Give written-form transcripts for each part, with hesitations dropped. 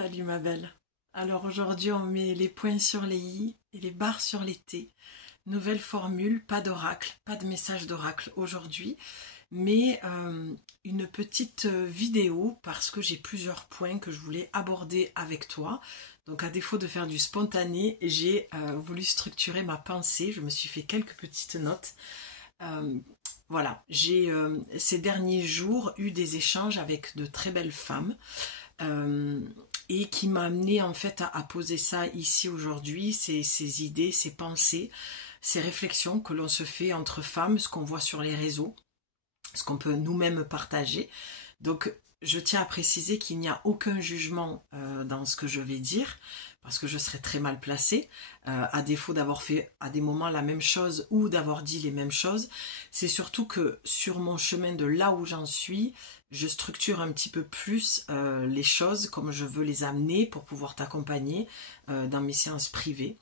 Salut ma belle. Alors aujourd'hui on met les points sur les i et les barres sur les t. Nouvelle formule, pas d'oracle, pas de message d'oracle aujourd'hui, mais une petite vidéo parce que j'ai plusieurs points que je voulais aborder avec toi. Donc à défaut de faire du spontané, j'ai voulu structurer ma pensée, je me suis fait quelques petites notes. Voilà, j'ai ces derniers jours eu des échanges avec de très belles femmes. Et qui m'a amené en fait à poser ça ici aujourd'hui, ces idées, ces pensées, ces réflexions que l'on se fait entre femmes, ce qu'on voit sur les réseaux, ce qu'on peut nous-mêmes partager. Donc je tiens à préciser qu'il n'y a aucun jugement dans ce que je vais dire, parce que je serais très mal placée, à défaut d'avoir fait à des moments la même chose ou d'avoir dit les mêmes choses. C'est surtout que sur mon chemin de là où j'en suis, je structure un petit peu plus les choses comme je veux les amener pour pouvoir t'accompagner dans mes séances privées.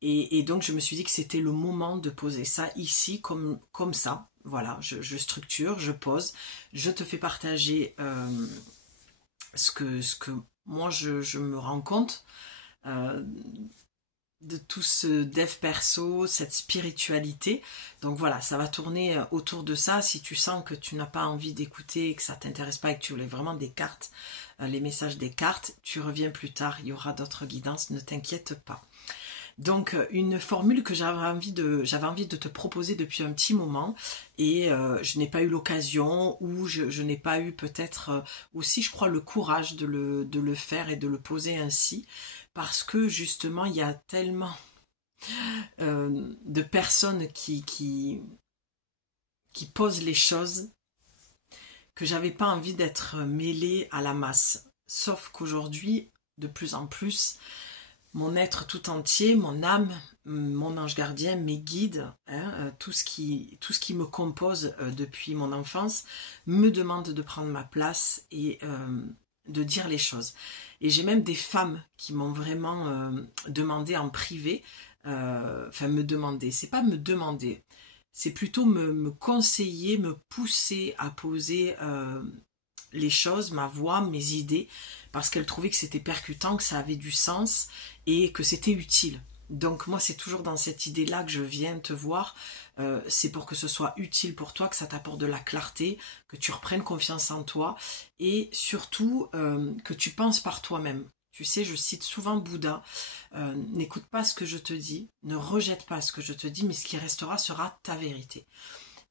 Et donc je me suis dit que c'était le moment de poser ça ici comme ça. Voilà, je structure, je pose, je te fais partager ce que moi je me rends compte de tout ce dev perso, cette spiritualité. Donc voilà, ça va tourner autour de ça. Si tu sens que tu n'as pas envie d'écouter, que ça t'intéresse pas et que tu voulais vraiment des cartes, les messages des cartes, tu reviens plus tard, il y aura d'autres guidances, ne t'inquiète pas. Donc une formule que j'avais envie de te proposer depuis un petit moment et je n'ai pas eu l'occasion ou je n'ai pas eu peut-être aussi je crois le courage de le faire et de le poser ainsi parce que justement il y a tellement de personnes qui posent les choses que j'avais pas envie d'être mêlée à la masse. Sauf qu'aujourd'hui, de plus en plus, mon être tout entier, mon âme, mon ange gardien, mes guides, tout ce qui me compose depuis mon enfance, me demande de prendre ma place et de dire les choses. Et j'ai même des femmes qui m'ont vraiment demandé en privé, enfin me demander, c'est pas me demander, c'est plutôt me conseiller, me pousser à poser les choses, ma voix, mes idées, parce qu'elle trouvait que c'était percutant, que ça avait du sens et que c'était utile. Donc moi c'est toujours dans cette idée-là que je viens te voir, c'est pour que ce soit utile pour toi, que ça t'apporte de la clarté, que tu reprennes confiance en toi et surtout que tu penses par toi-même. Tu sais, je cite souvent Bouddha, n'écoute pas ce que je te dis, ne rejette pas ce que je te dis, mais ce qui restera sera ta vérité.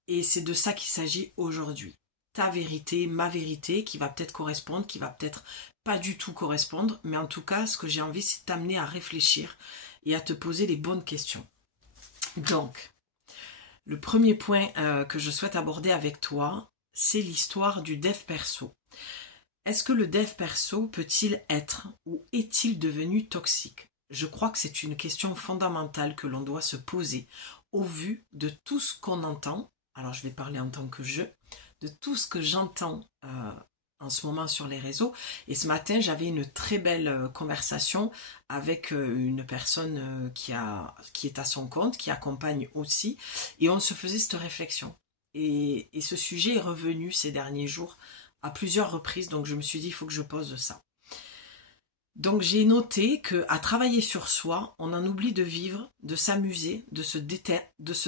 Et c'est de ça qu'il s'agit aujourd'hui. Ta vérité, ma vérité, qui va peut-être correspondre, qui va peut-être pas du tout correspondre, mais en tout cas, ce que j'ai envie, c'est de t'amener à réfléchir et à te poser les bonnes questions. Donc, le premier point que je souhaite aborder avec toi, c'est l'histoire du dev perso. Est-ce que le dev perso peut-il être ou est-il devenu toxique? Je crois que c'est une question fondamentale que l'on doit se poser au vu de tout ce qu'on entend. Alors, je vais parler en tant que je, de tout ce que j'entends en ce moment sur les réseaux. Et ce matin, j'avais une très belle conversation avec une personne qui est à son compte, qui accompagne aussi, et on se faisait cette réflexion. Et ce sujet est revenu ces derniers jours à plusieurs reprises, donc je me suis dit, il faut que je pose ça. Donc j'ai noté qu'à travailler sur soi, on en oublie de vivre, de s'amuser, de se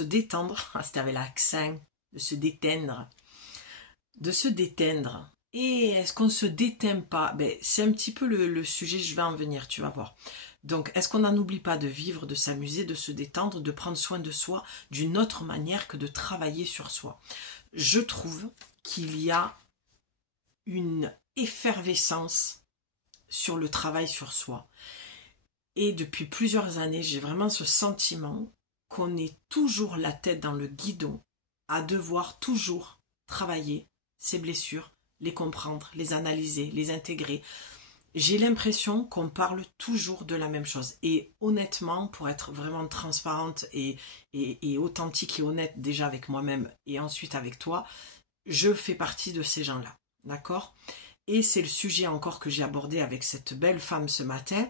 détendre, ah, c'était avec l'accent, de se détendre. Et est-ce qu'on ne se déteint pas? C'est un petit peu le sujet, je vais en venir, tu vas voir. Donc, est-ce qu'on n'en oublie pas de vivre, de s'amuser, de se détendre, de prendre soin de soi d'une autre manière que de travailler sur soi? Je trouve qu'il y a une effervescence sur le travail sur soi. Et depuis plusieurs années, j'ai vraiment ce sentiment qu'on est toujours la tête dans le guidon à devoir toujours travailler ces blessures, les comprendre, les analyser, les intégrer. J'ai l'impression qu'on parle toujours de la même chose. Et honnêtement, pour être vraiment transparente et authentique et honnête déjà avec moi-même et ensuite avec toi, je fais partie de ces gens-là. D'accord? Et c'est le sujet encore que j'ai abordé avec cette belle femme ce matin.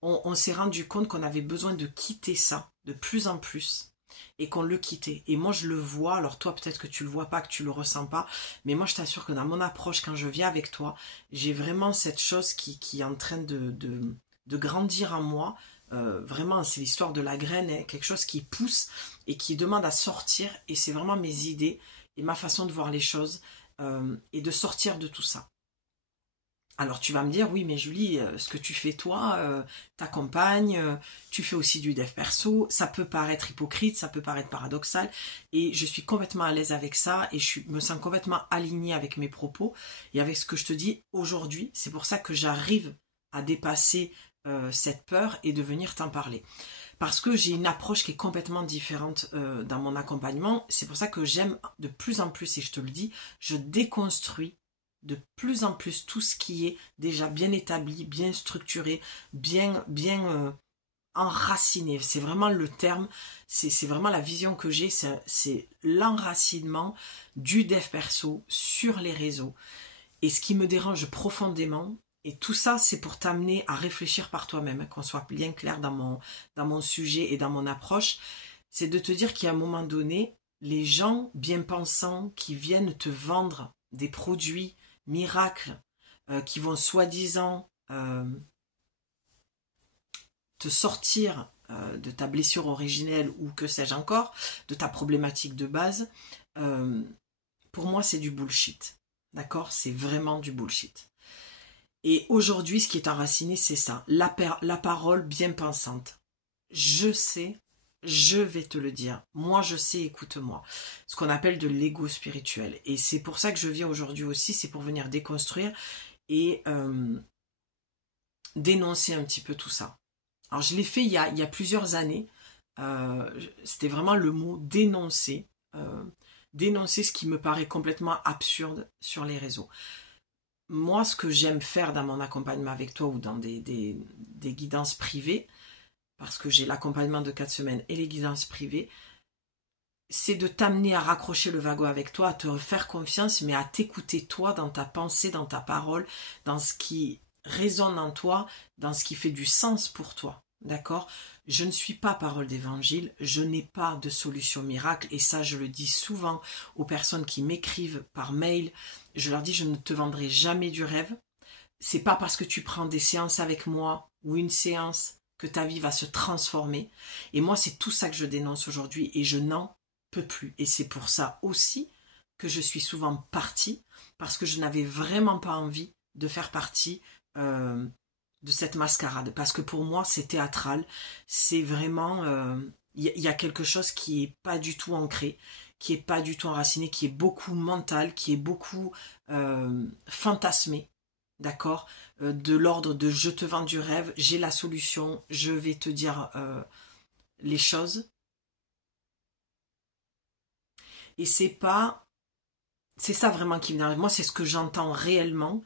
On s'est rendu compte qu'on avait besoin de quitter ça de plus en plus. et qu'on le quittait. Et moi je le vois, alors toi peut-être que tu le vois pas, que tu le ressens pas, mais moi je t'assure que dans mon approche, quand je viens avec toi, j'ai vraiment cette chose qui est en train de grandir en moi. Vraiment, c'est l'histoire de la graine, hein, quelque chose qui pousse et qui demande à sortir, et c'est vraiment mes idées et ma façon de voir les choses, et de sortir de tout ça. Alors tu vas me dire, oui mais Julie, ce que tu fais toi, t'accompagnes, tu fais aussi du dev perso, ça peut paraître hypocrite, ça peut paraître paradoxal, et je suis complètement à l'aise avec ça, et me sens complètement alignée avec mes propos, et avec ce que je te dis aujourd'hui. C'est pour ça que j'arrive à dépasser cette peur et de venir t'en parler. Parce que j'ai une approche qui est complètement différente dans mon accompagnement. C'est pour ça que j'aime de plus en plus, et je te le dis, je déconstruis de plus en plus tout ce qui est déjà bien établi, bien structuré, bien enraciné. C'est vraiment le terme, c'est vraiment la vision que j'ai, c'est l'enracinement du dev perso sur les réseaux. Et ce qui me dérange profondément, et tout ça c'est pour t'amener à réfléchir par toi-même, hein, qu'on soit bien clair dans mon sujet et dans mon approche, c'est de te dire qu'à un moment donné, les gens bien pensants qui viennent te vendre des produits miracles, qui vont soi-disant te sortir de ta blessure originelle, ou que sais-je encore, de ta problématique de base, pour moi c'est du bullshit. D'accord? C'est vraiment du bullshit. Et aujourd'hui, ce qui est enraciné, c'est ça, la parole bien pensante. Je sais, je vais te le dire. Moi, je sais, écoute-moi. Ce qu'on appelle de l'ego spirituel. Et c'est pour ça que je viens aujourd'hui aussi, c'est pour venir déconstruire et dénoncer un petit peu tout ça. Alors, je l'ai fait il y a plusieurs années. C'était vraiment le mot dénoncer. Dénoncer ce qui me paraît complètement absurde sur les réseaux. Moi, ce que j'aime faire dans mon accompagnement avec toi, ou dans des guidances privées, parce que j'ai l'accompagnement de 4 semaines et les guidances privées, c'est de t'amener à raccrocher le wagon avec toi, à te faire confiance, mais à t'écouter toi dans ta pensée, dans ta parole, dans ce qui résonne en toi, dans ce qui fait du sens pour toi. D'accord? Je ne suis pas parole d'évangile, je n'ai pas de solution miracle, et ça je le dis souvent aux personnes qui m'écrivent par mail. Je leur dis, je ne te vendrai jamais du rêve. C'est pas parce que tu prends des séances avec moi ou une séance que ta vie va se transformer. Et moi, c'est tout ça que je dénonce aujourd'hui, et je n'en peux plus. Et c'est pour ça aussi que je suis souvent partie, parce que je n'avais vraiment pas envie de faire partie de cette mascarade. Parce que pour moi, c'est théâtral. C'est vraiment... y a quelque chose qui est pas du tout ancré, qui est pas du tout enraciné, qui est beaucoup mental, qui est beaucoup fantasmé. D'accord? De l'ordre de je te vends du rêve, j'ai la solution, je vais te dire les choses. Et c'est ça vraiment qui m'énerve. Moi, c'est ce que j'entends réellement.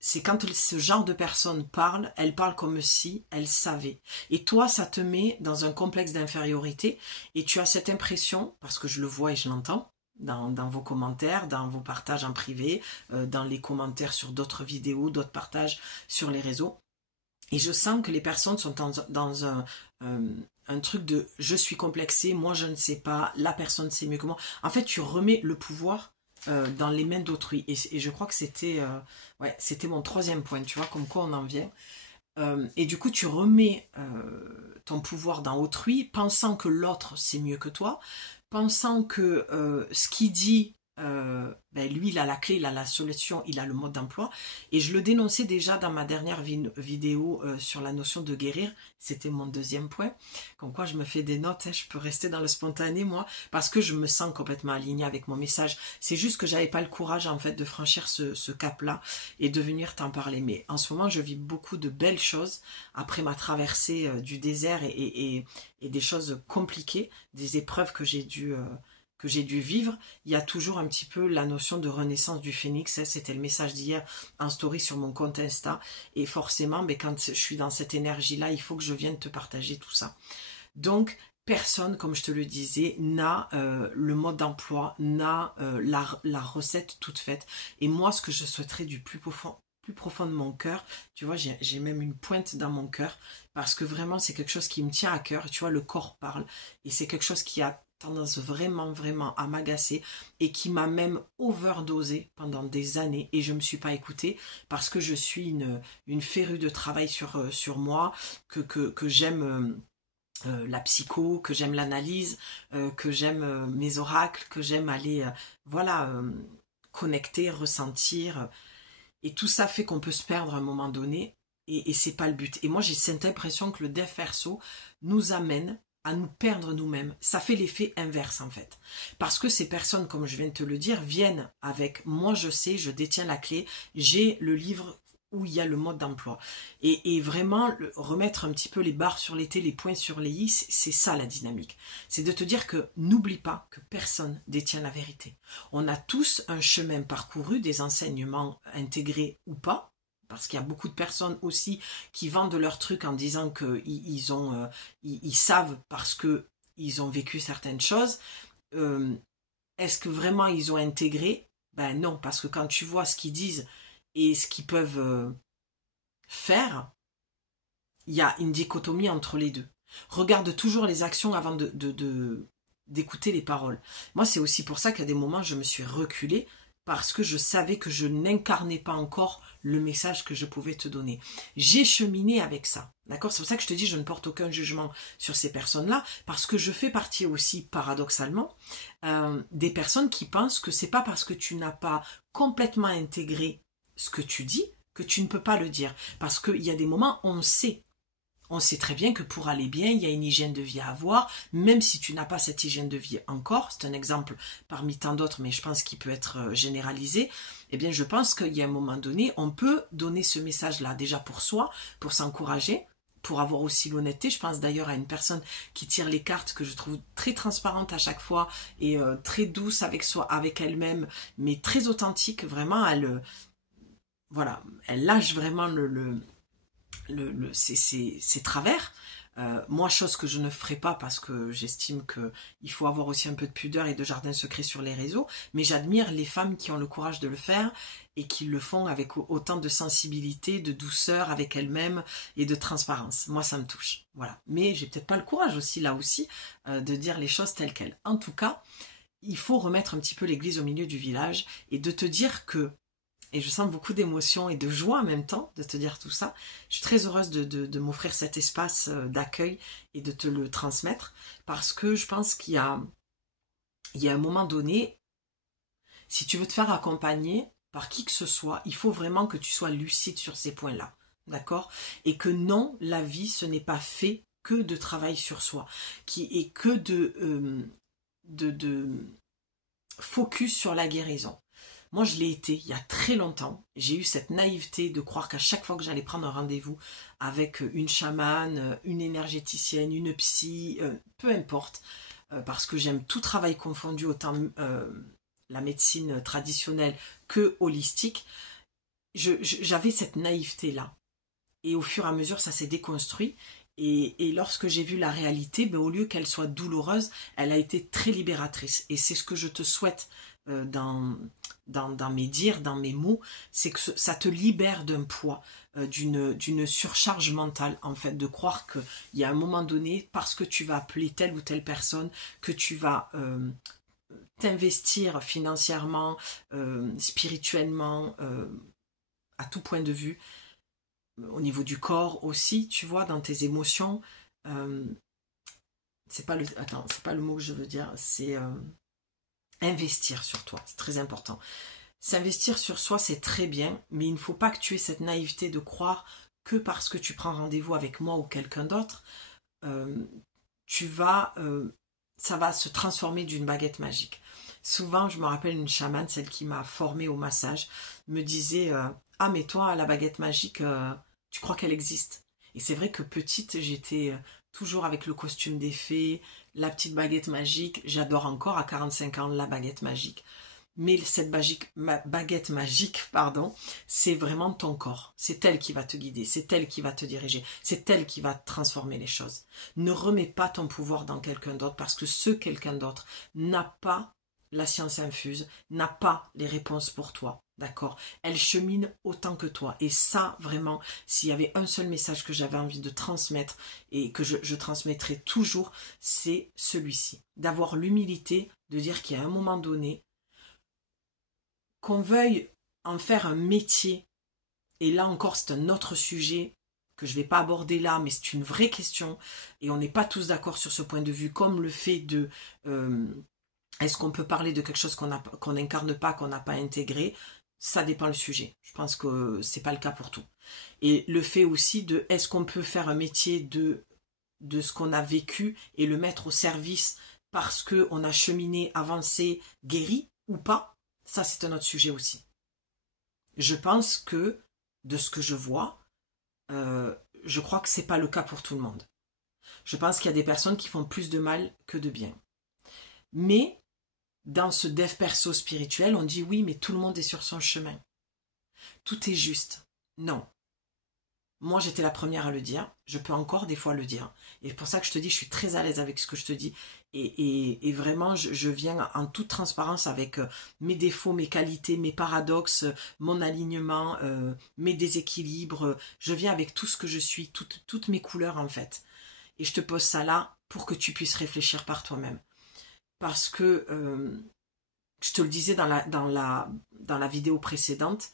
C'est quand ce genre de personne parle, elle parle comme si elle savait. Et toi, ça te met dans un complexe d'infériorité, et tu as cette impression, parce que je le vois et je l'entends, dans vos commentaires, dans vos partages en privé, dans les commentaires sur d'autres vidéos, d'autres partages sur les réseaux. Et je sens que les personnes sont dans un truc de « je suis complexée, moi je ne sais pas, la personne sait mieux que moi ». En fait, tu remets le pouvoir dans les mains d'autrui. Et je crois que c'était mon 3e point, tu vois, comme quoi on en vient. Et du coup, tu remets ton pouvoir dans autrui, pensant que l'autre sait mieux que toi, pensant que ce qu'il dit, lui il a la clé, il a la solution, il a le mode d'emploi. Et je le dénonçais déjà dans ma dernière vidéo sur la notion de guérir. C'était mon 2e point. Comme quoi je me fais des notes, hein, je peux rester dans le spontané moi, parce que je me sens complètement alignée avec mon message. C'est juste que j'avais pas le courage en fait de franchir ce cap-là et de venir t'en parler. Mais en ce moment je vis beaucoup de belles choses après ma traversée du désert et des choses compliquées, des épreuves que j'ai dû vivre. Il y a toujours un petit peu la notion de renaissance du phénix. C'était le message d'hier en story sur mon compte Insta. Et forcément, quand je suis dans cette énergie-là, il faut que je vienne te partager tout ça. Donc, personne, comme je te le disais, n'a le mode d'emploi, n'a la recette toute faite. Et moi, ce que je souhaiterais du plus plus profond de mon cœur. Tu vois, j'ai même une pointe dans mon cœur parce que vraiment c'est quelque chose qui me tient à cœur. Tu vois, le corps parle et c'est quelque chose qui a tendance vraiment, vraiment à m'agacer et qui m'a même overdosé pendant des années et je me suis pas écoutée parce que je suis une férue de travail sur moi, que j'aime la psycho, que j'aime l'analyse, que j'aime mes oracles, que j'aime aller voilà connecter, ressentir et tout ça fait qu'on peut se perdre à un moment donné et c'est pas le but. Et moi j'ai cette impression que le dev perso nous amène à nous perdre nous-mêmes. Ça fait l'effet inverse en fait. Parce que ces personnes, comme je viens de te le dire, viennent avec moi je sais, je détiens la clé, j'ai le livre où il y a le mode d'emploi. Et vraiment, remettre un petit peu les barres sur les T, les points sur les I, c'est ça la dynamique. C'est de te dire que n'oublie pas que personne détient la vérité. On a tous un chemin parcouru, des enseignements intégrés ou pas, parce qu'il y a beaucoup de personnes aussi qui vendent leurs trucs en disant qu'ils ils savent parce qu'ils ont vécu certaines choses. Est-ce que vraiment ils ont intégré? Ben non, parce que quand tu vois ce qu'ils disent et ce qu'ils peuvent faire, il y a une dichotomie entre les deux. Regarde toujours les actions avant d'écouter les paroles. Moi, c'est aussi pour ça qu'à des moments, je me suis reculée parce que je savais que je n'incarnais pas encore le message que je pouvais te donner. J'ai cheminé avec ça, d'accord? C'est pour ça que je te dis, je ne porte aucun jugement sur ces personnes-là, parce que je fais partie aussi, paradoxalement, des personnes qui pensent que c'est pas parce que tu n'as pas complètement intégré ce que tu dis que tu ne peux pas le dire. Parce qu'il y a des moments, on sait. On sait très bien que pour aller bien, il y a une hygiène de vie à avoir, même si tu n'as pas cette hygiène de vie encore, c'est un exemple parmi tant d'autres, mais je pense qu'il peut être généralisé, eh bien je pense qu'il y a un moment donné, on peut donner ce message-là, déjà pour soi, pour s'encourager, pour avoir aussi l'honnêteté. Je pense d'ailleurs à une personne qui tire les cartes, que je trouve très transparente à chaque fois, et très douce avec soi, avec elle-même, mais très authentique, vraiment, voilà, elle lâche vraiment ses travers. Moi, chose que je ne ferai pas parce que j'estime qu'il faut avoir aussi un peu de pudeur et de jardin secret sur les réseaux, mais j'admire les femmes qui ont le courage de le faire et qui le font avec autant de sensibilité, de douceur avec elles-mêmes et de transparence. Moi, ça me touche. Voilà. Mais j'ai peut-être pas le courage aussi, là aussi, de dire les choses telles quelles. En tout cas, il faut remettre un petit peu l'église au milieu du village et de te dire que, et je sens beaucoup d'émotion et de joie en même temps de te dire tout ça. Je suis très heureuse de m'offrir cet espace d'accueil et de te le transmettre parce que je pense qu'il y a un moment donné, si tu veux te faire accompagner par qui que ce soit, il faut vraiment que tu sois lucide sur ces points-là, d'accord? Et que non, la vie, ce n'est pas fait que de travail sur soi, et que de focus sur la guérison. Moi, je l'ai été il y a très longtemps. J'ai eu cette naïveté de croire qu'à chaque fois que j'allais prendre un rendez-vous avec une chamane, une énergéticienne, une psy, peu importe, parce que j'aime tout travail confondu, autant la médecine traditionnelle que holistique, j'avais cette naïveté-là. Et au fur et à mesure, ça s'est déconstruit. Et lorsque j'ai vu la réalité, ben, au lieu qu'elle soit douloureuse, elle a été très libératrice. Et c'est ce que je te souhaite dans mes dires, dans mes mots, c'est que ça te libère d'un poids, d'une surcharge mentale, en fait, de croire qu'il y a un moment donné, parce que tu vas appeler telle ou telle personne, que tu vas t'investir financièrement, spirituellement, à tout point de vue, au niveau du corps aussi, tu vois, dans tes émotions. C'est pas le mot que je veux dire, c'est investir sur toi, c'est très important. S'investir sur soi, c'est très bien, mais il ne faut pas que tu aies cette naïveté de croire que parce que tu prends rendez-vous avec moi ou quelqu'un d'autre, ça va se transformer d'une baguette magique. Souvent, je me rappelle une chamane, celle qui m'a formée au massage, me disait ah mais toi, la baguette magique, tu crois qu'elle existe? Et c'est vrai que petite, j'étais toujours avec le costume des fées, la petite baguette magique. J'adore encore à 45 ans la baguette magique. Mais cette baguette magique, pardon, c'est vraiment ton corps. C'est elle qui va te guider, c'est elle qui va te diriger, c'est elle qui va transformer les choses. Ne remets pas ton pouvoir dans quelqu'un d'autre parce que ce quelqu'un d'autre n'a pas la science infuse n'a pas les réponses pour toi, d'accord? Elle chemine autant que toi. Et ça, vraiment, s'il y avait un seul message que j'avais envie de transmettre et que je transmettrai toujours, c'est celui-ci. D'avoir l'humilité de dire qu'à un moment donné, qu'on veuille en faire un métier, et là encore c'est un autre sujet que je ne vais pas aborder là, mais c'est une vraie question, et on n'est pas tous d'accord sur ce point de vue, comme le fait de est-ce qu'on peut parler de quelque chose qu'on n'incarne pas, qu'on n'a pas intégré? Ça dépend le sujet. Je pense que c'est pas le cas pour tout. Et le fait aussi de est-ce qu'on peut faire un métier de ce qu'on a vécu et le mettre au service parce qu'on a cheminé, avancé, guéri ou pas? Ça, c'est un autre sujet aussi. Je pense que, de ce que je vois, je crois que c'est pas le cas pour tout le monde. Je pense qu'il y a des personnes qui font plus de mal que de bien. Mais dans ce dev perso spirituel, on dit oui, mais tout le monde est sur son chemin. Tout est juste. Non. Moi, j'étais la première à le dire. Je peux encore des fois le dire. Et c'est pour ça que je te dis, je suis très à l'aise avec ce que je te dis. Et vraiment, je viens en toute transparence avec mes défauts, mes qualités, mes paradoxes, mon alignement, mes déséquilibres. Je viens avec tout ce que je suis, toutes mes couleurs en fait. Et je te pose ça là pour que tu puisses réfléchir par toi-même. Parce que, je te le disais dans la vidéo précédente,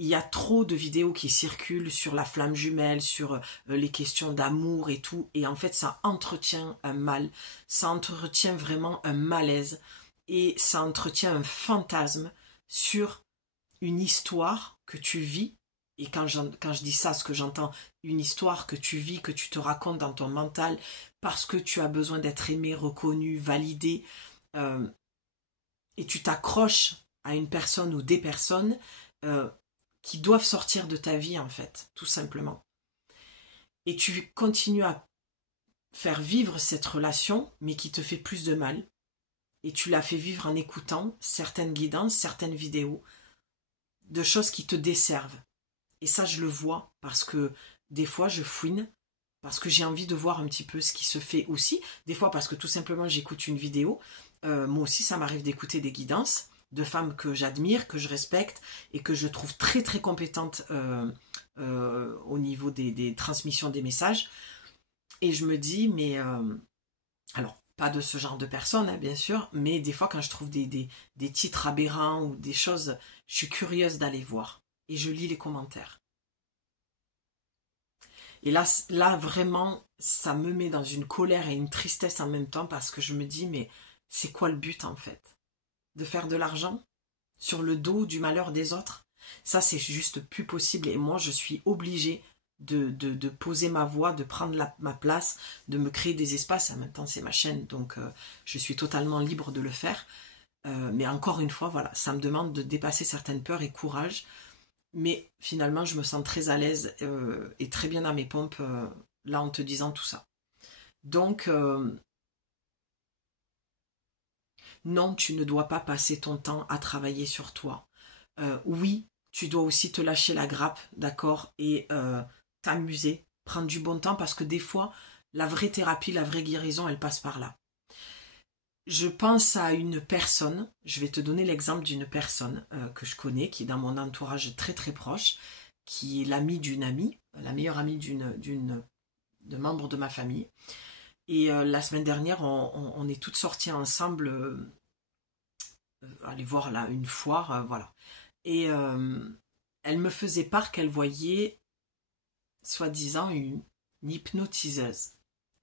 il y a trop de vidéos qui circulent sur la flamme jumelle, sur les questions d'amour et tout. Et en fait, ça entretient un mal. Ça entretient vraiment un malaise. Et ça entretient un fantasme sur une histoire que tu vis. Et quand je dis ça, ce que j'entends, une histoire que tu vis, que tu te racontes dans ton mental, parce que tu as besoin d'être aimé, reconnu, validé. Et tu t'accroches à une personne ou des personnes qui doivent sortir de ta vie, en fait, tout simplement. Et tu continues à faire vivre cette relation, mais qui te fait plus de mal. Et tu la fais vivre en écoutant certaines guidances, certaines vidéos, de choses qui te desservent. Et ça, je le vois, parce que des fois, je fouine, parce que j'ai envie de voir un petit peu ce qui se fait aussi. Des fois, parce que tout simplement, j'écoute une vidéo. Moi aussi, ça m'arrive d'écouter des guidances de femmes que j'admire, que je respecte et que je trouve très très compétentes au niveau des transmissions des messages. Et je me dis, mais alors, pas de ce genre de personnes, hein, bien sûr, mais des fois quand je trouve des titres aberrants ou des choses, je suis curieuse d'aller voir. Et je lis les commentaires. Et là vraiment, ça me met dans une colère et une tristesse en même temps parce que je me dis, mais c'est quoi le but en fait? De faire de l'argent sur le dos du malheur des autres? Ça, c'est juste plus possible. Et moi, je suis obligée de poser ma voix, de prendre ma place, de me créer des espaces. En même temps, c'est ma chaîne, donc je suis totalement libre de le faire. Mais encore une fois, voilà, ça me demande de dépasser certaines peurs et courage. Mais finalement, je me sens très à l'aise et très bien dans mes pompes là en te disant tout ça. Donc, non, tu ne dois pas passer ton temps à travailler sur toi. Oui, tu dois aussi te lâcher la grappe, d'accord, et t'amuser, prendre du bon temps, parce que des fois, la vraie thérapie, la vraie guérison, elle passe par là. Je pense à une personne, je vais te donner l'exemple d'une personne que je connais, qui est dans mon entourage très très proche, qui est l'amie d'une amie, la meilleure amie de membre de ma famille. Et la semaine dernière, on est toutes sorties ensemble, aller voir là une foire, voilà. Et elle me faisait part qu'elle voyait, soi-disant, une hypnotiseuse.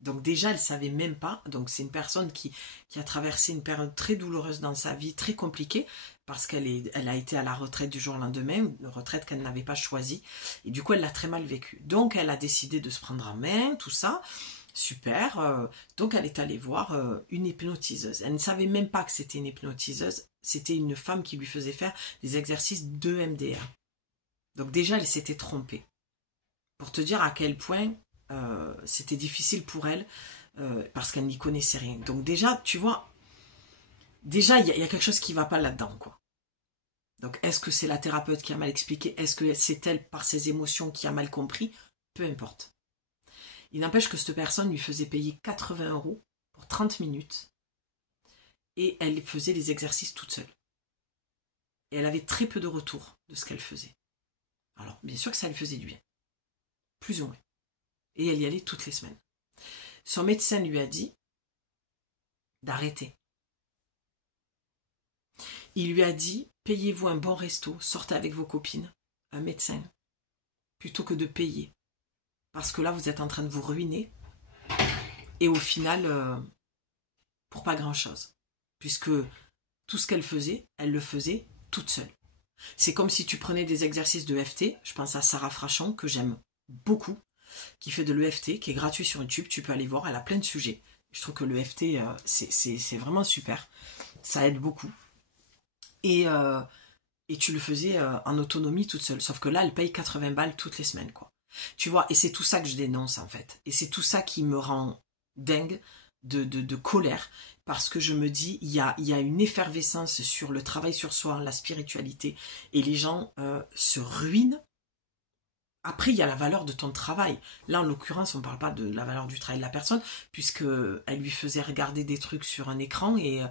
Donc déjà, elle ne savait même pas. Donc c'est une personne qui a traversé une période très douloureuse dans sa vie, très compliquée, parce elle a été à la retraite du jour au lendemain, une retraite qu'elle n'avait pas choisie. Et du coup, elle l'a très mal vécue. Donc elle a décidé de se prendre en main, tout ça. Super. Donc elle est allée voir une hypnotiseuse. Elle ne savait même pas que c'était une hypnotiseuse. C'était une femme qui lui faisait faire des exercices de MDR. Donc déjà, elle s'était trompée. Pour te dire à quel point c'était difficile pour elle parce qu'elle n'y connaissait rien. Donc déjà, tu vois, déjà, il y a quelque chose qui ne va pas là-dedans, quoi. Donc est-ce que c'est la thérapeute qui a mal expliqué? Est-ce que c'est elle, par ses émotions, qui a mal compris? Peu importe. Il n'empêche que cette personne lui faisait payer 80 € pour 30 minutes. et elle faisait les exercices toute seule. Et elle avait très peu de retour de ce qu'elle faisait. Alors, bien sûr que ça lui faisait du bien. Plus ou moins. Et elle y allait toutes les semaines. Son médecin lui a dit d'arrêter. Il lui a dit, payez-vous un bon resto, sortez avec vos copines, un médecin, plutôt que de payer. Parce que là, vous êtes en train de vous ruiner. Et au final, pour pas grand-chose. Puisque tout ce qu'elle faisait, elle le faisait toute seule. C'est comme si tu prenais des exercices de EFT. Je pense à Sarah Frachon, que j'aime beaucoup, qui fait de l'EFT, qui est gratuit sur YouTube. Tu peux aller voir, elle a plein de sujets. Je trouve que l'EFT, c'est vraiment super. Ça aide beaucoup. Et tu le faisais en autonomie toute seule. Sauf que là, elle paye 80 balles toutes les semaines, quoi. Tu vois, et c'est tout ça que je dénonce, en fait. Et c'est tout ça qui me rend dingue de colère. Parce que je me dis, il y a une effervescence sur le travail sur soi, la spiritualité. Et les gens se ruinent. Après, il y a la valeur de ton travail. Là, en l'occurrence, on ne parle pas de la valeur du travail de la personne, puisqu'elle lui faisait regarder des trucs sur un écran et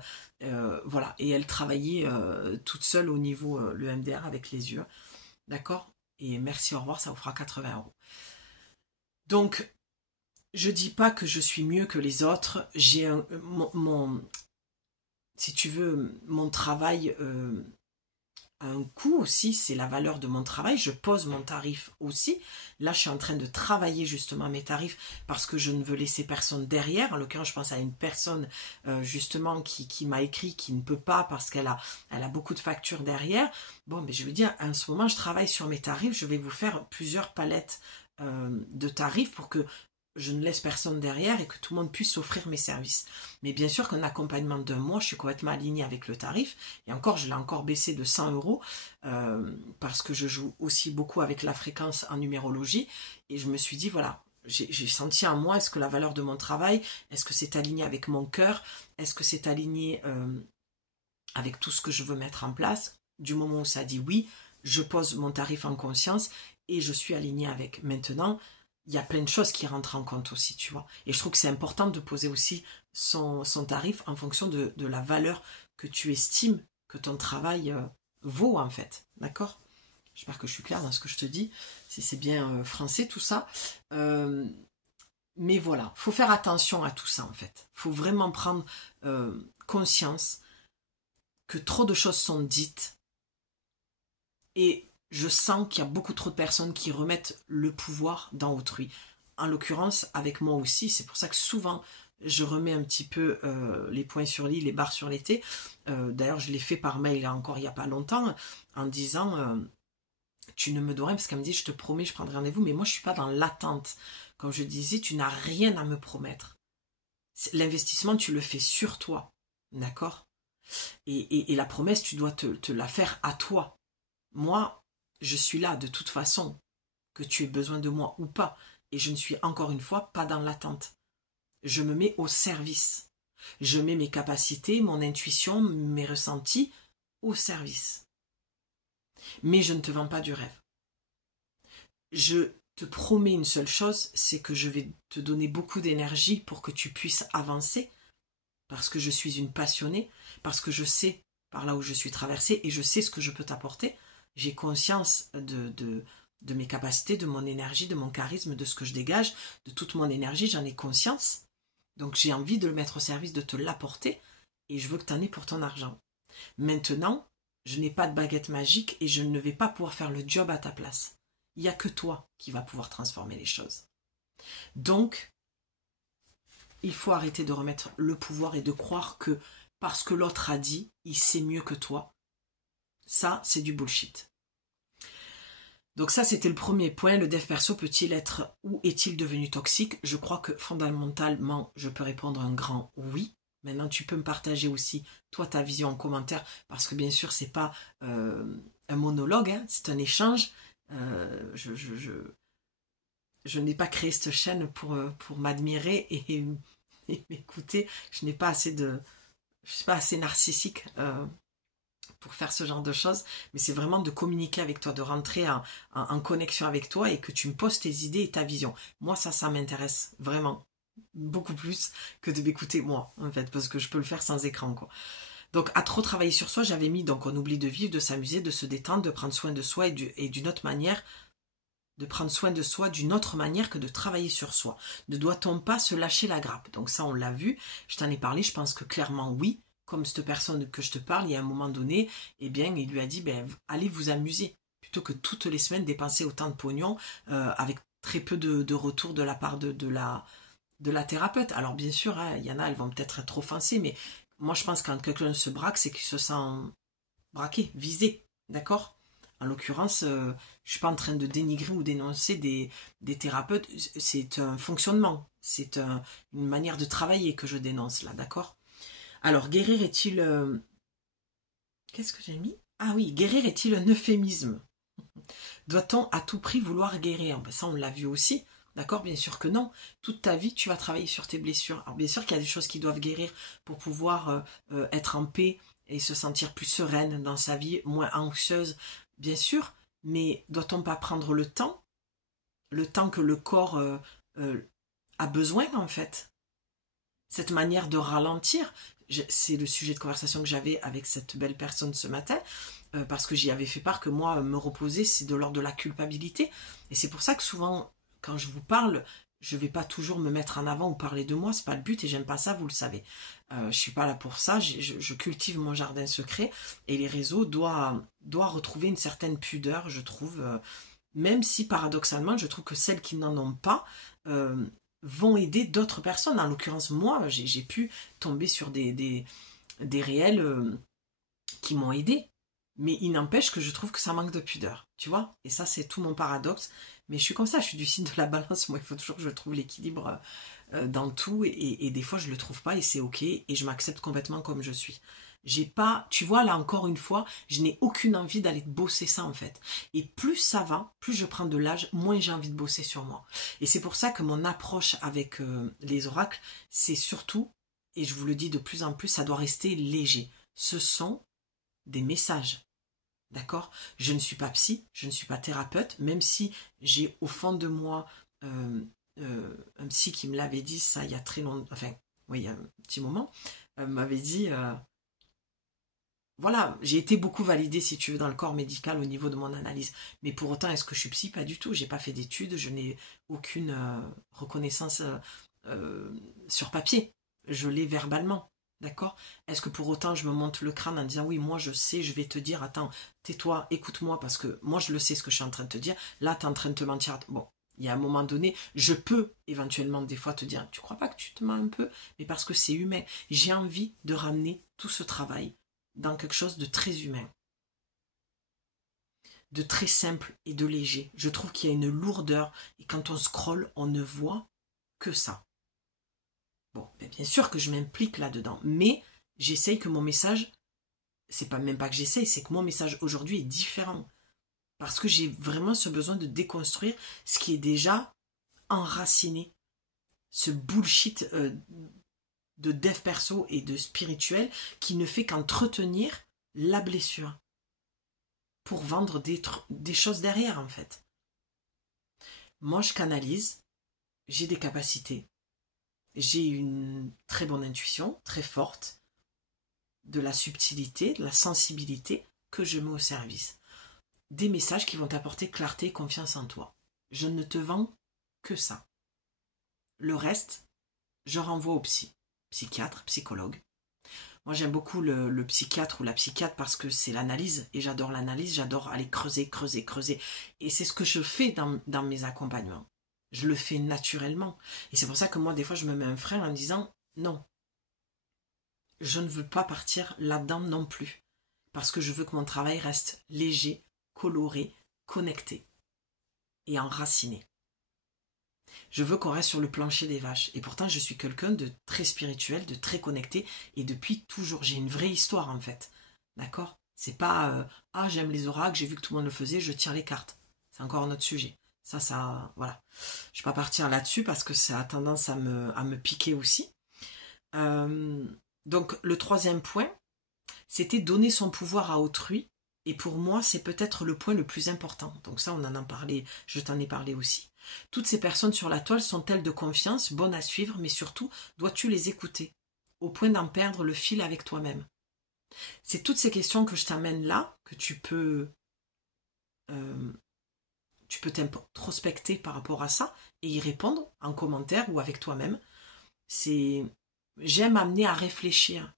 voilà. Et elle travaillait toute seule au niveau le MDR avec les yeux. D'accord? Et merci, au revoir, ça vous fera 80 €. Donc, je dis pas que je suis mieux que les autres. J'ai si tu veux, mon travail un coût aussi, c'est la valeur de mon travail, je pose mon tarif aussi. Là, je suis en train de travailler justement mes tarifs parce que je ne veux laisser personne derrière. En l'occurrence, je pense à une personne justement qui m'a écrit, qui ne peut pas parce qu'elle a beaucoup de factures derrière. Bon, mais je veux dire, en ce moment, je travaille sur mes tarifs. Je vais vous faire plusieurs palettes de tarifs pour que je ne laisse personne derrière et que tout le monde puisse offrir mes services. Mais bien sûr qu'un accompagnement d'un mois, je suis complètement alignée avec le tarif. Et encore, je l'ai encore baissé de 100 € parce que je joue aussi beaucoup avec la fréquence en numérologie. Et je me suis dit, voilà, j'ai senti en moi, est-ce que la valeur de mon travail, est-ce que c'est aligné avec mon cœur? Est-ce que c'est aligné avec tout ce que je veux mettre en place? Du moment où ça dit oui, je pose mon tarif en conscience et je suis alignée avec. Maintenant, il y a plein de choses qui rentrent en compte aussi, tu vois. Et je trouve que c'est important de poser aussi son tarif en fonction de la valeur que tu estimes que ton travail vaut, en fait. D'accord? J'espère que je suis claire dans ce que je te dis, si c'est bien français tout ça. Mais voilà, faut faire attention à tout ça, en fait. Faut vraiment prendre conscience que trop de choses sont dites et je sens qu'il y a beaucoup trop de personnes qui remettent le pouvoir dans autrui. En l'occurrence, avec moi aussi, c'est pour ça que souvent, je remets un petit peu les points sur l'i, les barres sur les t. D'ailleurs, je l'ai fait par mail encore il n'y a pas longtemps, en disant, tu ne me dois rien, parce qu'elle me dit, je te promets, je prendrai rendez-vous, mais moi, je ne suis pas dans l'attente. Comme je disais, tu n'as rien à me promettre. L'investissement, tu le fais sur toi, d'accord? Et la promesse, tu dois te la faire à toi. Moi, je suis là de toute façon, que tu aies besoin de moi ou pas. Et je ne suis encore une fois pas dans l'attente. Je me mets au service. Je mets mes capacités, mon intuition, mes ressentis au service. Mais je ne te vends pas du rêve. Je te promets une seule chose, c'est que je vais te donner beaucoup d'énergie pour que tu puisses avancer, parce que je suis une passionnée, parce que je sais par là où je suis traversée et je sais ce que je peux t'apporter. J'ai conscience de mes capacités, de mon énergie, de mon charisme, de ce que je dégage, de toute mon énergie, j'en ai conscience. Donc j'ai envie de le mettre au service, de te l'apporter, et je veux que tu en aies pour ton argent. Maintenant, je n'ai pas de baguette magique et je ne vais pas pouvoir faire le job à ta place. Il n'y a que toi qui vas pouvoir transformer les choses. Donc, il faut arrêter de remettre le pouvoir et de croire que parce que l'autre a dit, il sait mieux que toi. Ça, c'est du bullshit. Donc ça, c'était le premier point. Le dev perso peut-il être ou est-il devenu toxique? Je crois que fondamentalement, je peux répondre un grand oui. Maintenant, tu peux me partager aussi, toi, ta vision en commentaire, parce que bien sûr, c'est pas un monologue, hein, c'est un échange. Je n'ai pas créé cette chaîne pour m'admirer et m'écouter. Je suis pas assez narcissique pour faire ce genre de choses, mais c'est vraiment de communiquer avec toi, de rentrer en connexion avec toi et que tu me poses tes idées et ta vision. Moi, ça m'intéresse vraiment. beaucoup plus que de m'écouter moi, en fait, parce que je peux le faire sans écran, quoi. Donc, à trop travailler sur soi, j'avais mis, donc, on oublie de vivre, de s'amuser, de se détendre, de prendre soin de soi et d'une autre manière, de prendre soin de soi d'une autre manière que de travailler sur soi. Ne doit-on pas se lâcher la grappe? Donc ça, on l'a vu, je t'en ai parlé, je pense que clairement oui, comme cette personne que je te parle, il y a un moment donné, eh bien, il lui a dit, ben, allez vous amuser, plutôt que toutes les semaines dépenser autant de pognon avec très peu de retour de la part de la thérapeute. Alors bien sûr, hein, il y en a, elles vont peut-être être offensées, mais moi je pense que quand quelqu'un se braque, c'est qu'il se sent braqué, visé, d'accord? En l'occurrence, je ne suis pas en train de dénigrer ou dénoncer des thérapeutes, c'est un fonctionnement, c'est une manière de travailler que je dénonce là, d'accord? Alors, guérir est-il... Qu'est-ce que j'ai mis? Ah oui, guérir est-il un euphémisme? Doit-on à tout prix vouloir guérir? Ben ça, on l'a vu aussi. D'accord? Bien sûr que non. Toute ta vie, tu vas travailler sur tes blessures. Alors bien sûr qu'il y a des choses qui doivent guérir pour pouvoir être en paix et se sentir plus sereine dans sa vie, moins anxieuse, bien sûr. Mais doit-on pas prendre le temps que le corps a besoin en fait? Cette manière de ralentir, c'est le sujet de conversation que j'avais avec cette belle personne ce matin, parce que j'y avais fait part que moi, me reposer, c'est de l'ordre de la culpabilité. Et c'est pour ça que souvent, quand je vous parle, je ne vais pas toujours me mettre en avant ou parler de moi, c'est pas le but et j'aime pas ça, vous le savez. Je suis pas là pour ça, je cultive mon jardin secret et les réseaux doivent retrouver une certaine pudeur, je trouve, même si paradoxalement, je trouve que celles qui n'en ont pas vont aider d'autres personnes. En l'occurrence, moi, j'ai pu tomber sur des réels qui m'ont aidé. Mais il n'empêche que je trouve que ça manque de pudeur, tu vois. Et ça, c'est tout mon paradoxe. Mais je suis comme ça, je suis du signe de la balance. Moi, il faut toujours que je trouve l'équilibre dans tout. Et des fois, je ne le trouve pas et c'est OK. Et je m'accepte complètement comme je suis. J'ai pas, tu vois, là encore une fois, je n'ai aucune envie d'aller bosser ça en fait. Et plus ça va, plus je prends de l'âge, moins j'ai envie de bosser sur moi. Et c'est pour ça que mon approche avec les oracles, c'est surtout, et je vous le dis de plus en plus, ça doit rester léger. Ce sont des messages. D'accord? Je ne suis pas psy, je ne suis pas thérapeute, même si j'ai au fond de moi un psy qui me l'avait dit ça il y a très longtemps, enfin, oui, il y a un petit moment, m'avait dit, voilà, j'ai été beaucoup validée, si tu veux, dans le corps médical au niveau de mon analyse. Mais pour autant, est-ce que je suis psy? Pas du tout. J'ai pas fait d'études, je n'ai aucune reconnaissance sur papier. Je l'ai verbalement. D'accord? Est-ce que pour autant je me monte le crâne en disant oui, moi je sais, je vais te dire, attends, tais-toi, écoute-moi, parce que moi je le sais ce que je suis en train de te dire, là tu es en train de te mentir. Bon, il y a un moment donné, je peux éventuellement des fois te dire, tu crois pas que tu te mens un peu? Mais parce que c'est humain. J'ai envie de ramener tout ce travail dans quelque chose de très humain, de très simple et de léger. Je trouve qu'il y a une lourdeur et quand on scrolle, on ne voit que ça. Bon, bien sûr que je m'implique là-dedans, mais j'essaye que mon message, c'est pas même pas que j'essaye, c'est que mon message aujourd'hui est différent. Parce que j'ai vraiment ce besoin de déconstruire ce qui est déjà enraciné. Ce bullshit de dev perso et de spirituel qui ne fait qu'entretenir la blessure pour vendre des choses derrière en fait. Moi je canalise, j'ai des capacités, j'ai une très bonne intuition, très forte, de la subtilité, de la sensibilité que je mets au service. Des messages qui vont t'apporter clarté et confiance en toi. Je ne te vends que ça. Le reste, je renvoie au psychiatre, psychologue. Moi, j'aime beaucoup le psychiatre ou la psychiatre parce que c'est l'analyse et j'adore l'analyse, j'adore aller creuser. Et c'est ce que je fais dans mes accompagnements. Je le fais naturellement. Et c'est pour ça que moi, des fois, je me mets un frein en disant non, je ne veux pas partir là-dedans non plus. Parce que je veux que mon travail reste léger, coloré, connecté et enraciné. Je veux qu'on reste sur le plancher des vaches. Et pourtant, je suis quelqu'un de très spirituel, de très connecté. Et depuis toujours, j'ai une vraie histoire en fait. D'accord? C'est pas ah, j'aime les oracles, j'ai vu que tout le monde le faisait, je tire les cartes. C'est encore un autre sujet. Ça, voilà. Je ne vais pas partir là-dessus parce que ça a tendance à me piquer aussi. Donc, le troisième point, c'était donner son pouvoir à autrui. Et pour moi, c'est peut-être le point le plus important. Donc ça, on en a parlé, je t'en ai parlé aussi. Toutes ces personnes sur la toile sont-elles de confiance, bonnes à suivre, mais surtout, dois-tu les écouter, au point d'en perdre le fil avec toi-même? C'est toutes ces questions que je t'amène là, que tu peux t'introspecter par rapport à ça et y répondre en commentaire ou avec toi-même. J'aime amener à réfléchir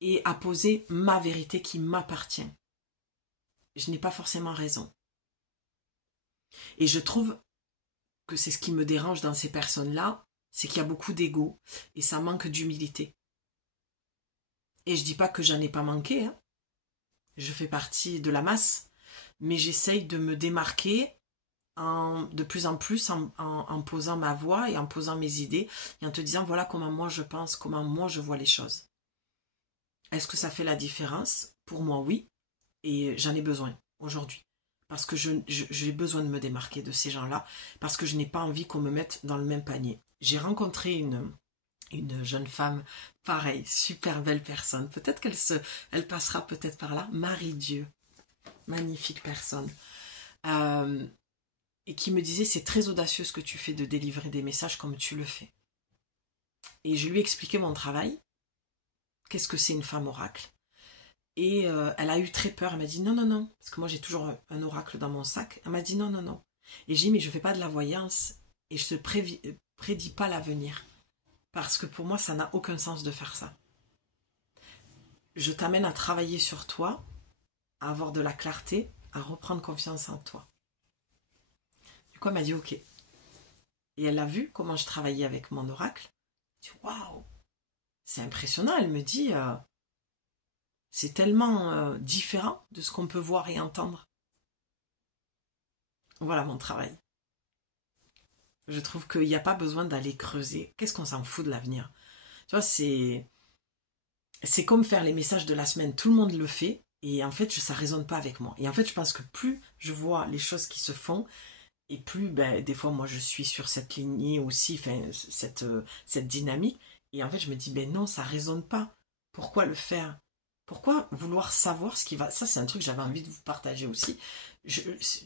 et à poser ma vérité qui m'appartient. Je n'ai pas forcément raison. Et je trouve que c'est ce qui me dérange dans ces personnes-là, c'est qu'il y a beaucoup d'ego et ça manque d'humilité. Et je dis pas que j'en ai pas manqué, hein. Je fais partie de la masse, mais j'essaye de me démarquer de plus en plus en posant ma voix et en posant mes idées et en te disant voilà comment moi je pense, comment moi je vois les choses. Est-ce que ça fait la différence? Pour moi oui, et j'en ai besoin aujourd'hui. Parce que j'ai besoin de me démarquer de ces gens-là, parce que je n'ai pas envie qu'on me mette dans le même panier. J'ai rencontré une jeune femme, pareil, super belle personne. Peut-être elle passera peut-être par là. Marie-Dieu, magnifique personne. Et qui me disait, c'est très audacieux ce que tu fais de délivrer des messages comme tu le fais. Et je lui ai expliqué mon travail. Qu'est-ce que c'est une femme oracle? Et elle a eu très peur. Elle m'a dit non, non, non. Parce que moi, j'ai toujours un oracle dans mon sac. Elle m'a dit non, non, non. Et j'ai dit, mais je ne fais pas de la voyance. Et je ne prédis pas l'avenir. Parce que pour moi, ça n'a aucun sens de faire ça. Je t'amène à travailler sur toi, à avoir de la clarté, à reprendre confiance en toi. Du coup, elle m'a dit ok. Et elle a vu comment je travaillais avec mon oracle. Elle m'a dit waouh, c'est impressionnant. Elle me dit c'est tellement différent de ce qu'on peut voir et entendre. Voilà mon travail. Je trouve qu'il n'y a pas besoin d'aller creuser. Qu'est-ce qu'on s'en fout de l'avenir? Tu vois, c'est comme faire les messages de la semaine. Tout le monde le fait. Et en fait, ça ne résonne pas avec moi. Et en fait, je pense que plus je vois les choses qui se font, et plus, des fois, moi, je suis sur cette lignée aussi, cette dynamique. Et en fait, je me dis, non, ça ne résonne pas. Pourquoi le faire? Pourquoi vouloir savoir ce qui va... Ça, c'est un truc que j'avais envie de vous partager aussi.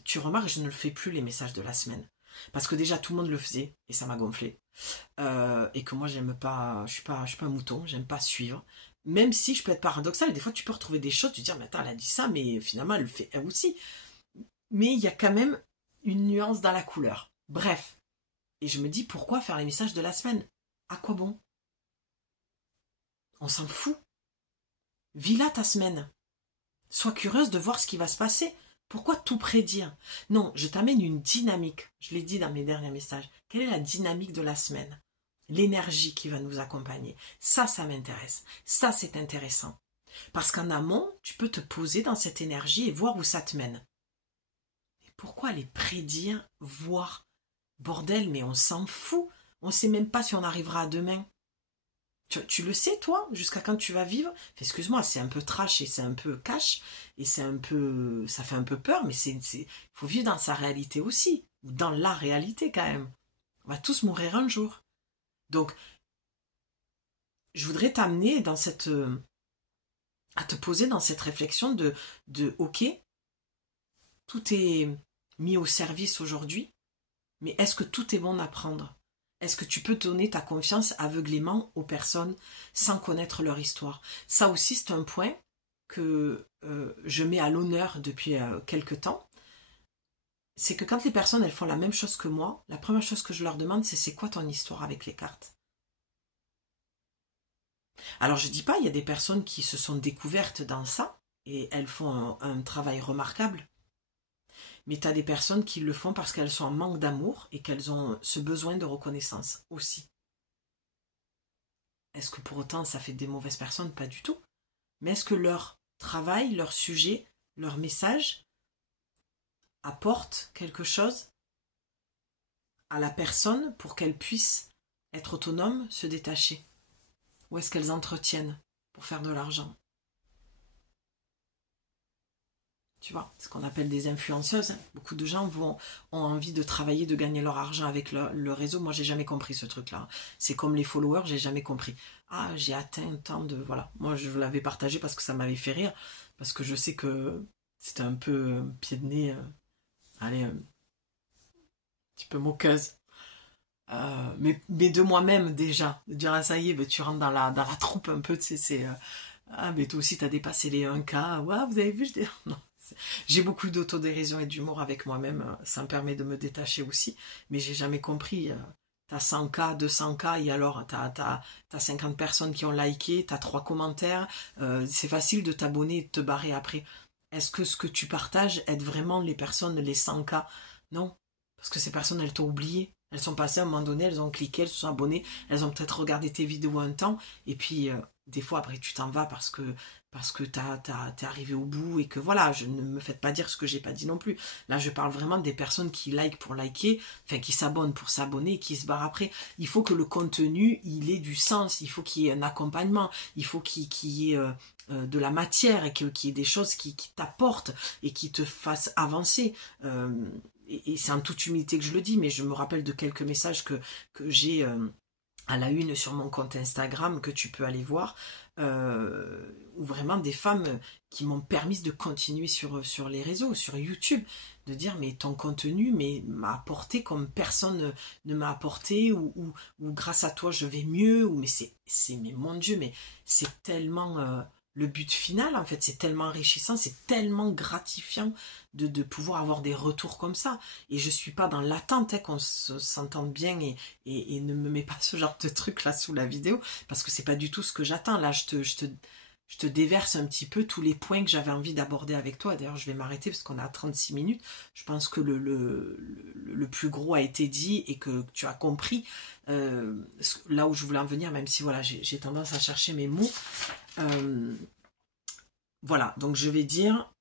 Tu remarques, je ne le fais plus, les messages de la semaine. Parce que déjà, tout le monde le faisait, et ça m'a gonflé. Et que moi, j'aime pas... Je suis pas un mouton, j'aime pas suivre. Même si je peux être paradoxale, des fois, tu peux retrouver des choses, tu te dis, mais attends, elle a dit ça, mais finalement, elle le fait elle aussi. Mais il y a quand même une nuance dans la couleur. Bref. Et je me dis, pourquoi faire les messages de la semaine? À quoi bon? On s'en fout. Vis là ta semaine. Sois curieuse de voir ce qui va se passer. Pourquoi tout prédire? Non, je t'amène une dynamique. Je l'ai dit dans mes derniers messages. Quelle est la dynamique de la semaine? L'énergie qui va nous accompagner. Ça m'intéresse. Ça, c'est intéressant. Parce qu'en amont, tu peux te poser dans cette énergie et voir où ça te mène. Et pourquoi aller prédire, voir? Bordel, mais on s'en fout. On ne sait même pas si on arrivera demain. Tu le sais, toi, jusqu'à quand tu vas vivre? Excuse-moi, c'est un peu trash et c'est un peu cash et c'est un peu, ça fait un peu peur, mais faut vivre dans sa réalité aussi, ou dans la réalité quand même. On va tous mourir un jour. Donc, je voudrais t'amener dans à te poser dans cette réflexion de ok, tout est mis au service aujourd'hui, mais est-ce que tout est bon à prendre? Est-ce que tu peux donner ta confiance aveuglément aux personnes sans connaître leur histoire? Ça aussi, c'est un point que je mets à l'honneur depuis quelque temps. C'est que quand les personnes elles font la même chose que moi, la première chose que je leur demande, c'est quoi ton histoire avec les cartes? Alors je dis pas, il y a des personnes qui se sont découvertes dans ça et elles font un travail remarquable. Mais tu as des personnes qui le font parce qu'elles sont en manque d'amour et qu'elles ont ce besoin de reconnaissance aussi. Est-ce que pour autant ça fait des mauvaises personnes? Pas du tout. Mais est-ce que leur travail, leur sujet, leur message apporte quelque chose à la personne pour qu'elle puisse être autonome, se détacher? Ou est-ce qu'elles entretiennent pour faire de l'argent? Tu vois, ce qu'on appelle des influenceuses. Beaucoup de gens ont envie de travailler, de gagner leur argent avec le réseau. Moi, j'ai jamais compris ce truc-là. C'est comme les followers, j'ai jamais compris. Ah, j'ai atteint tant de... Voilà. Moi, je l'avais partagé parce que ça m'avait fait rire. Parce que je sais que c'était un peu pied de nez. Allez, petit peu moqueuse. Mais de moi-même déjà, de dire ah, ça y est, ben, tu rentres dans la troupe un peu, tu sais, c'est ah mais toi aussi t'as dépassé les 1K, ouais, vous avez vu, je dis non. J'ai beaucoup d'autodérision et d'humour avec moi-même, ça me permet de me détacher aussi, mais j'ai jamais compris, t'as 100K, 200K et alors t'as 50 personnes qui ont liké, t'as 3 commentaires, c'est facile de t'abonner et de te barrer après. Est-ce que ce que tu partages aide vraiment les personnes, les 100K? Non, parce que ces personnes elles t'ont oublié. Elles sont passées à un moment donné, elles ont cliqué, elles se sont abonnées, elles ont peut-être regardé tes vidéos un temps, et puis des fois après tu t'en vas parce que t'es arrivé au bout et que voilà, je ne me faites pas dire ce que j'ai pas dit non plus. Là je parle vraiment des personnes qui like pour liker, enfin qui s'abonnent pour s'abonner et qui se barrent après. Il faut que le contenu il ait du sens, il faut qu'il y ait un accompagnement, il faut qu'il y ait de la matière et qu'il y ait des choses qui t'apportent et qui te fassent avancer. Et c'est en toute humilité que je le dis, mais je me rappelle de quelques messages que j'ai à la une sur mon compte Instagram, que tu peux aller voir, où vraiment des femmes qui m'ont permis de continuer sur les réseaux, sur YouTube, de dire mais ton contenu m'a apporté comme personne ne m'a apporté, ou grâce à toi je vais mieux, ou mais mon Dieu, mais c'est tellement le but final en fait, c'est tellement enrichissant, c'est tellement gratifiant de pouvoir avoir des retours comme ça. Et je suis pas dans l'attente qu'on s'entende bien et ne me mets pas ce genre de truc là sous la vidéo, parce que c'est pas du tout ce que j'attends. Là, je te déverse un petit peu tous les points que j'avais envie d'aborder avec toi. D'ailleurs, je vais m'arrêter parce qu'on a 36 minutes. Je pense que le plus gros a été dit et que tu as compris là où je voulais en venir, même si voilà, j'ai tendance à chercher mes mots. Voilà, donc je vais dire,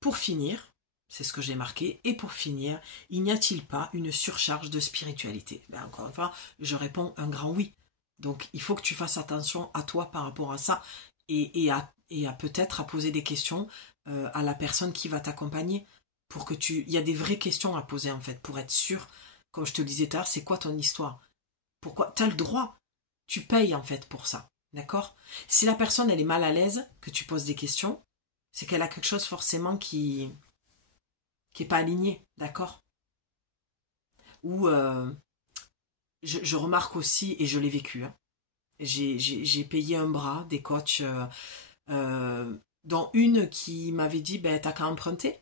pour finir, c'est ce que j'ai marqué, et pour finir, il n'y a-t-il pas une surcharge de spiritualité? Ben, encore une fois, je réponds un grand oui. Donc il faut que tu fasses attention à toi par rapport à ça, et à peut-être à poser des questions à la personne qui va t'accompagner, pour que il y a des vraies questions à poser en fait, pour être sûr, comme je te le disais tout à l'heure, c'est quoi ton histoire? Pourquoi? Tu as le droit, tu payes en fait pour ça. D'accord? Si la personne elle est mal à l'aise, que tu poses des questions, c'est qu'elle a quelque chose forcément qui est pas aligné, d'accord? Ou je remarque aussi, et je l'ai vécu, hein, j'ai payé un bras des coachs, dont une qui m'avait dit ben, t'as qu'à emprunter,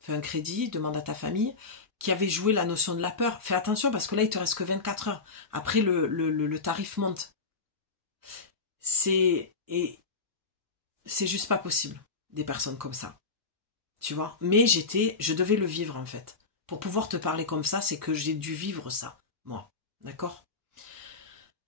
fais un crédit, demande à ta famille, qui avait joué la notion de la peur. Fais attention parce que là il te reste que 24 heures. Après le tarif monte. C'est juste pas possible, des personnes comme ça. Tu vois? Mais je devais le vivre en fait. Pour pouvoir te parler comme ça, c'est que j'ai dû vivre ça, moi. D'accord?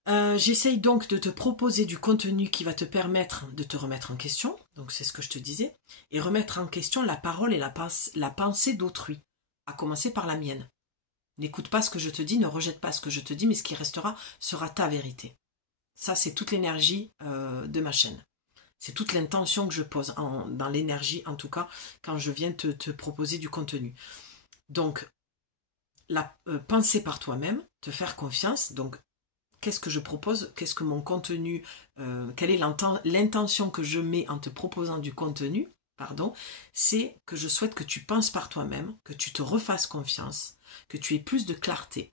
J'essaye donc de te proposer du contenu qui va te permettre de te remettre en question, donc c'est ce que je te disais, et remettre en question la parole et la pensée d'autrui, à commencer par la mienne. N'écoute pas ce que je te dis, ne rejette pas ce que je te dis, mais ce qui restera sera ta vérité. Ça, c'est toute l'énergie de ma chaîne. C'est toute l'intention que je pose dans l'énergie, en tout cas, quand je viens te proposer du contenu. Donc, penser par toi-même, te faire confiance. Donc, qu'est-ce que je propose? Qu'est-ce que mon contenu, quelle est l'intention que je mets en te proposant du contenu? Pardon, c'est que je souhaite que tu penses par toi-même, que tu te refasses confiance, que tu aies plus de clarté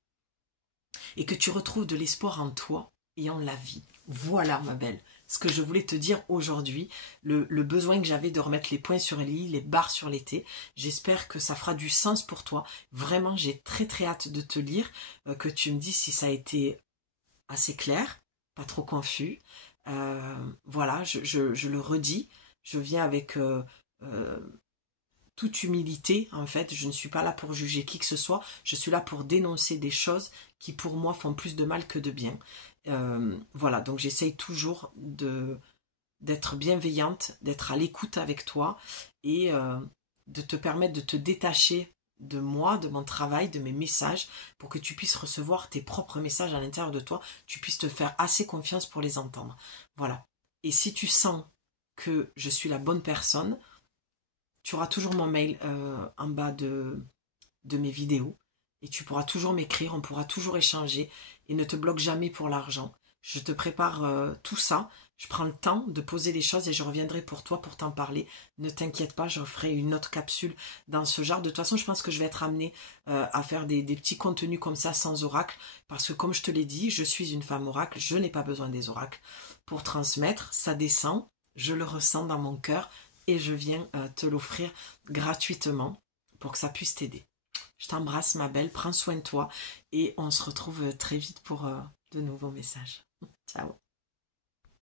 et que tu retrouves de l'espoir en toi et en la vie. Voilà, ma belle, ce que je voulais te dire aujourd'hui, le besoin que j'avais de remettre les points sur les i, les barres sur les t. J'espère que ça fera du sens pour toi. Vraiment, j'ai très très hâte de te lire, que tu me dises si ça a été assez clair, pas trop confus. Voilà, je le redis, je viens avec toute humilité, en fait, je ne suis pas là pour juger qui que ce soit, je suis là pour dénoncer des choses qui pour moi font plus de mal que de bien. Voilà, donc j'essaye toujours d'être bienveillante, d'être à l'écoute avec toi et de te permettre de te détacher de moi, de mon travail, de mes messages, pour que tu puisses recevoir tes propres messages à l'intérieur de toi, tu puisses te faire assez confiance pour les entendre. Voilà. Et si tu sens que je suis la bonne personne, tu auras toujours mon mail en bas de mes vidéos et tu pourras toujours m'écrire, on pourra toujours échanger et ne te bloque jamais pour l'argent. Je te prépare tout ça. Je prends le temps de poser les choses et je reviendrai pour toi pour t'en parler. Ne t'inquiète pas, je ferai une autre capsule dans ce genre. De toute façon, je pense que je vais être amenée à faire des petits contenus comme ça sans oracle. Parce que comme je te l'ai dit, je suis une femme oracle. Je n'ai pas besoin des oracles pour transmettre. Ça descend, je le ressens dans mon cœur et je viens te l'offrir gratuitement pour que ça puisse t'aider. Je t'embrasse ma belle, prends soin de toi et on se retrouve très vite pour de nouveaux messages. Ciao.